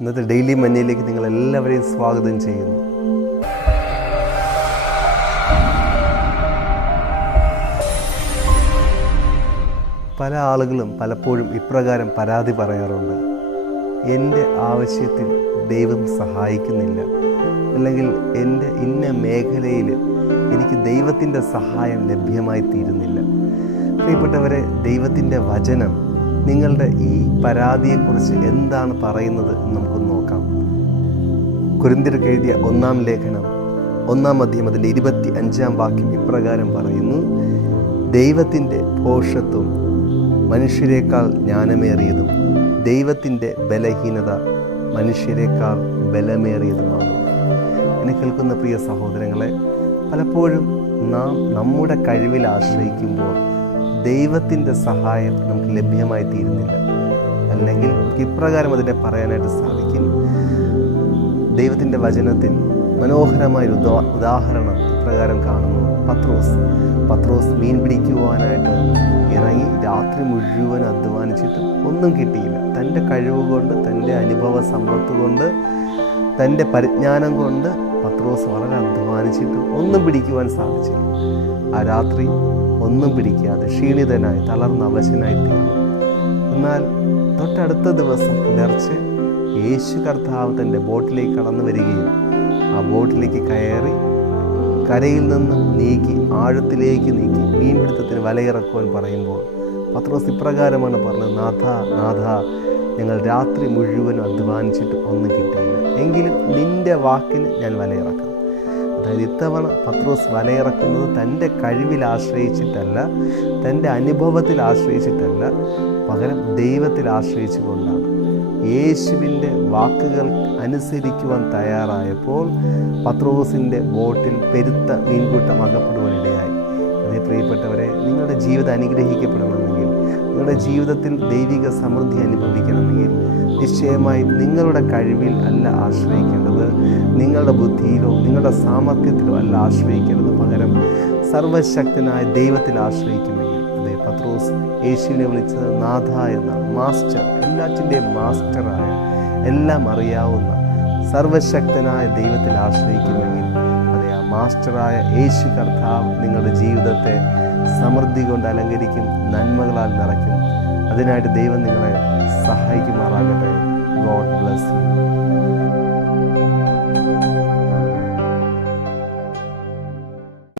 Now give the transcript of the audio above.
ഇന്നത്തെ ഡെയിലി മഞ്ഞയിലേക്ക് നിങ്ങൾ എല്ലാവരെയും സ്വാഗതം ചെയ്യുന്നു. പല ആളുകളും പലപ്പോഴും ഇപ്രകാരം പരാതി പറയാറുണ്ട്. എന്റെ ആവശ്യത്തിൽ ദൈവം സഹായിക്കുന്നില്ല. അല്ലെങ്കിൽ എന്റെ ഇന്ന മേഖലയിൽ എനിക്ക് ദൈവത്തിന്റെ സഹായം ലഭ്യമായി തീരുന്നില്ല പ്രിയപ്പെട്ടവരെ ദൈവത്തിന്റെ വചനം നിങ്ങളുടെ ഈ പരാതിയെക്കുറിച്ച് എന്താണ് പറയുന്നത് എന്ന് നമുക്കൊന്ന് നോക്കാം. കുരിന്തിർക്ക് എഴുതിയ ഒന്നാം ലേഖനം ഒന്നാം അധ്യയം അതിന്റെ ഇരുപത്തി അഞ്ചാം വാക്യം ഇപ്രകാരം പറയുന്നു ദൈവത്തിന്റെ പോഷത്വം മനുഷ്യരെക്കാൾ ജ്ഞാനമേറിയതും ദൈവത്തിന്റെ ബലഹീനത മനുഷ്യരെക്കാൾ ബലമേറിയതുമാണ്. എന്നെ കേൾക്കുന്ന പ്രിയ സഹോദരങ്ങളെ പലപ്പോഴും നാം നമ്മുടെ കഴിവിൽ ആശ്രയിക്കുമ്പോൾ ദൈവത്തിന്റെ സഹായം നമുക്ക് ലഭ്യമായി തീരുന്നില്ല. അല്ലെങ്കിൽ ഇപ്രകാരം അതിനെ പറയാനായിട്ട് സാധിക്കും ദൈവത്തിന്റെ വചനത്തിൽ മനോഹരമായൊരു ഉദാ ഉദാഹരണം ഇപ്രകാരം കാണുന്നു. പത്രോസ്. പത്രോസ് മീൻ പിടിക്കുവാനായിട്ട് ഇറങ്ങി രാത്രി മുഴുവൻ അധ്വാനിച്ചിട്ട് ഒന്നും കിട്ടിയില്ല. തന്റെ കഴിവ് കൊണ്ട് തന്റെ അനുഭവ സമ്പത്ത് കൊണ്ട് തന്റെ പരിജ്ഞാനം കൊണ്ട് പത്രോസ് വളരെ അധ്വാനിച്ചിട്ട് ഒന്നും പിടിക്കുവാൻ സാധിച്ചില്ല. ആ രാത്രി ഒന്നും പിടിക്കാതെ ക്ഷീണിതനായി തളർന്ന അവശനായി തീർന്നു. എന്നാൽ തൊട്ടടുത്ത ദിവസം പുലർച്ചെ യേശു കർത്താവ് തന്റെ ബോട്ടിലേക്ക് കടന്നു വരികയും ആ ബോട്ടിലേക്ക് കയറി കരയിൽ നിന്നും നീക്കി ആഴത്തിലേക്ക് നീക്കി മീൻപിടുത്തത്തിന് വലയിറക്കുവാൻ പറയുമ്പോൾ പത്രോസ് ഇപ്രകാരമാണ് പറഞ്ഞത് നാഥ നാഥ ഞങ്ങൾ രാത്രി മുഴുവൻ അധ്വാനിച്ചിട്ട് ഒന്നും കിട്ടിയില്ല. എങ്കിലും നിന്റെ വാക്കിന് ഞാൻ വലയിറക്കാം. അതായത് ഇത്തവണ പത്രോസ് വലയിറക്കുന്നത് തന്റെ കഴിവിൽ ആശ്രയിച്ചിട്ടല്ല തന്റെ അനുഭവത്തിൽ ആശ്രയിച്ചിട്ടല്ല പകരം ദൈവത്തിൽ ആശ്രയിച്ചു കൊണ്ടാണ് യേശുവിന്റെ വാക്കുകൾ അനുസരിക്കുവാൻ തയ്യാറായപ്പോൾ പത്രോസിന്റെ ബോട്ടിൽ പെരുത്ത മീൻകൂട്ടം അകപ്പെടുവാനിടയായി അതേ പ്രിയപ്പെട്ടവരെ നിങ്ങളുടെ ജീവിതം അനുഗ്രഹിക്കപ്പെടണമെങ്കിൽ നിങ്ങളുടെ ജീവിതത്തിൽ ദൈവിക സമൃദ്ധി അനുഭവിക്കണമെങ്കിൽ നിശ്ചയമായും നിങ്ങളുടെ കഴിവിൽ അല്ല ആശ്രയിക്കേണ്ടത്. നിങ്ങളുടെ ബുദ്ധിയിലോ നിങ്ങളുടെ സാമർഥ്യത്തിലോ അല്ല ആശ്രയിക്കേണ്ടത്. പകരം സർവശക്തനായ ദൈവത്തിൽ ആശ്രയിക്കുമെങ്കിൽ അതെ പത്രോസ് യേശുവിനെ വിളിച്ചത് നാഥ എന്ന മാസ്റ്റർ എല്ലാറ്റിന്റെയും മാസ്റ്ററായ എല്ലാം അറിയാവുന്ന സർവശക്തനായ ദൈവത്തിൽ ആശ്രയിക്കുമെങ്കിൽ അതെ ആ മാസ്റ്ററായ യേശു കർത്താവ് നിങ്ങളുടെ ജീവിതത്തെ സമൃദ്ധി കൊണ്ട് അലങ്കരിക്കും നന്മകളാൽ നിറയ്ക്കും. അതിനായിട്ട് ദൈവം നിങ്ങളെ സഹായിക്കുമാറാകട്ടെ. God bless you.